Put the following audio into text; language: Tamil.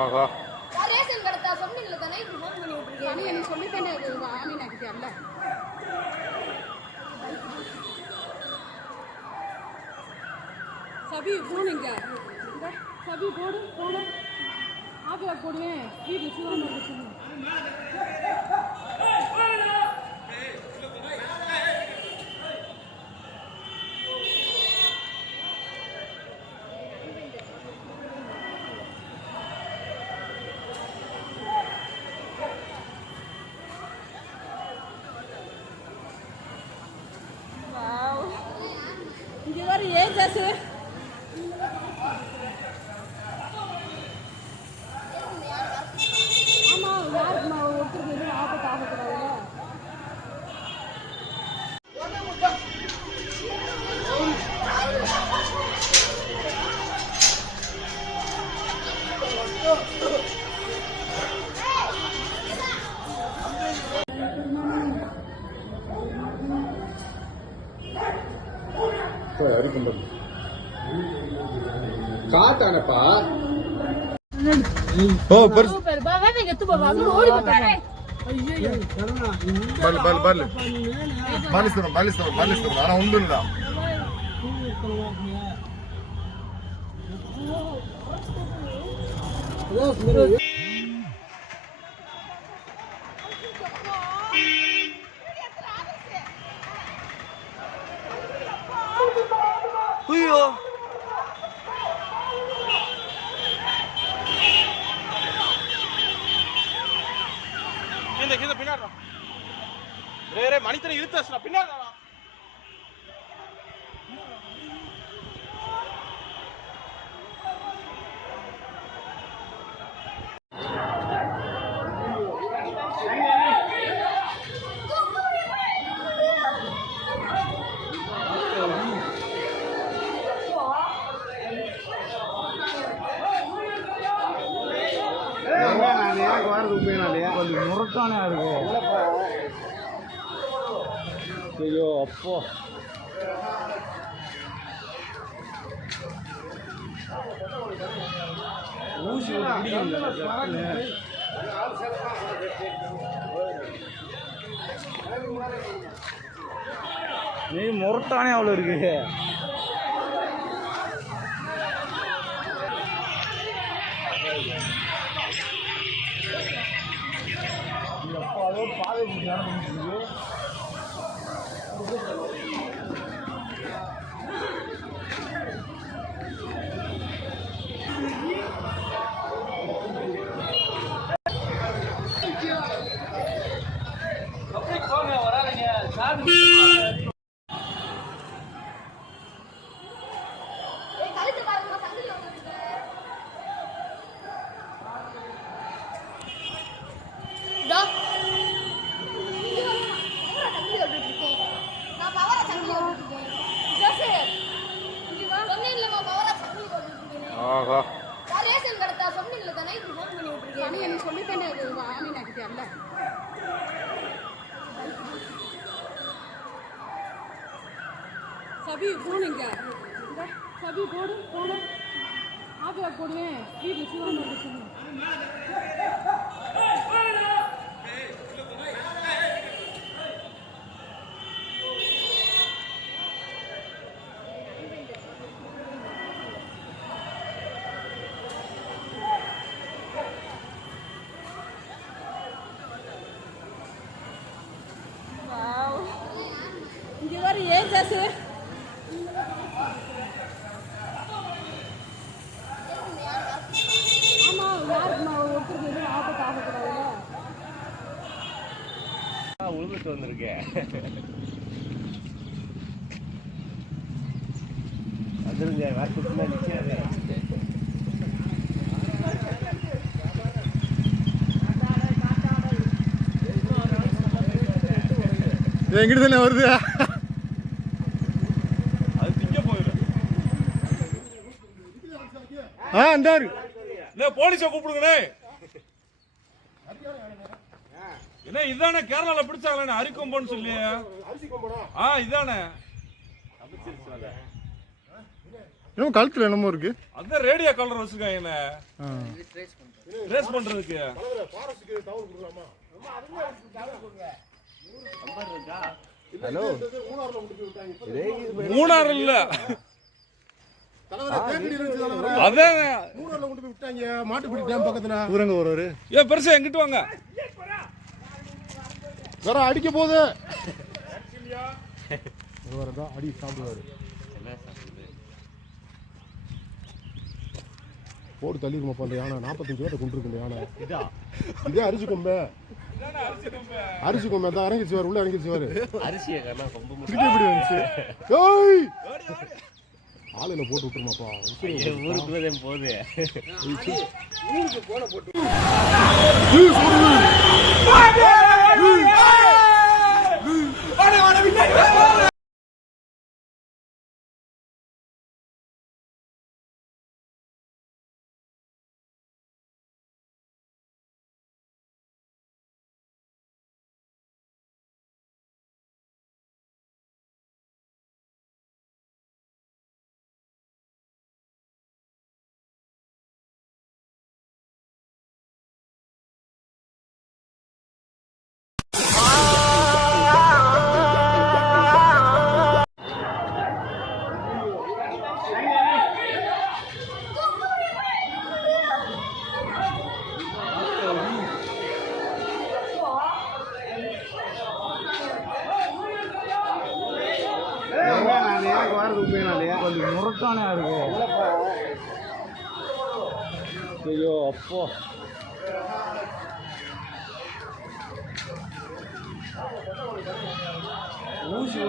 ஆஹா ரேஷன் கடத்தா சொன்னீங்களே தானே இப்ப ஃபோன் பண்ணி விட்டுருக்கீங்க. நீ சொல்லிட்டேனே அது ஆன்லைன் ஆக்கிட்டல்ல. சபி ஃபோன் எங்க? சபி போடு போடு. ஆப்ல போடுவேன். வீட்ல சிவான இருக்கு. இங்க வர ஏன் ஜாசு ஆமா யாருக்குமா ஒருத்தருக்கு எதுவும் ஆபத்து ஆகக்கூடாதுல்ல. காத்தானப்பா ஓ பெருசு பாவா நீங்க எத்து பாவா அது ஓடி போறானே. ஐயோ பல் பாலிஸ்தரம் ஆனா உண்டுடா. ஐயோ இந்த பின்னாடி ரே மணித்தனை இழுத்தாச்சுனா பின்னாடி கொஞ்சம் முரட்டானே இருக்கு. ஐயோ அப்போ ஊசி நீ முரட்டானே அவ்வளோ இருக்கு. பாதை ரேஷன் கடத்தா சொன்னீங்களே தானே இப்ப ஃபோன் பண்ணி விட்டுருக்கீங்க. நீ சொல்லிட்டேனே அது ஆன்லைன் ஆக்கிட்டல்ல. சபி ஃபோன் எங்க? சபி போடு போடு. ஆப்ல போடுவேன். வீட்ல சிவான இருக்கு. இங்க வர ஏன் ஜாசு ஆமா யாருக்குமா ஒருத்தருக்கு எதுவும் ஆபத்து ஆகக்கூடாதுல்ல. உழுதுட்டு வந்திருக்கேன். வந்துருங்க வாக்குல நிக்காது. எங்கிட்ட தானே வருது. அது திங்க போயிடும். அந்தாரு போலீஸை கூப்பிடுங்கண்ணே. என்ன இதானே கேரளால பிடிச்சாங்களே அரிக்கொம்பன்னு சொல்லி. இதானே இன்னும் கழுத்துல என்னமோ இருக்கு. அதான் ரேடியோ கலர் வச்சிருக்காங்க ரேஸ் பண்றதுக்கு. ஹலோ மூணாறு இல்ல அதான் மாட்டுப்பிடி டேம் பக்கத்துல ஊரங்க ஒருவரு ஏன் பெருசா எங்கிட்டு வாங்க வேற அடிக்க போகுது. அடி சாப்பிடுவாரு போடு தள்ளிருமாப்பா அந்த யானை. 45 ரூபா கொண்டு இருக்கு யானை. இதே அரிசி கொம்பை தான் இறங்கிடுச்சு வாரு, உள்ள இறங்கிடுச்சு வாரு. இப்படி வந்துச்சு. ஏய் ஆளுல போட்டு விட்டுருமாப்பா. ஊருக்கு போகுது. ஊருக்கு போன போட்டு முரட்டானே இருக்கு. ஐயோ அப்போ ஊசி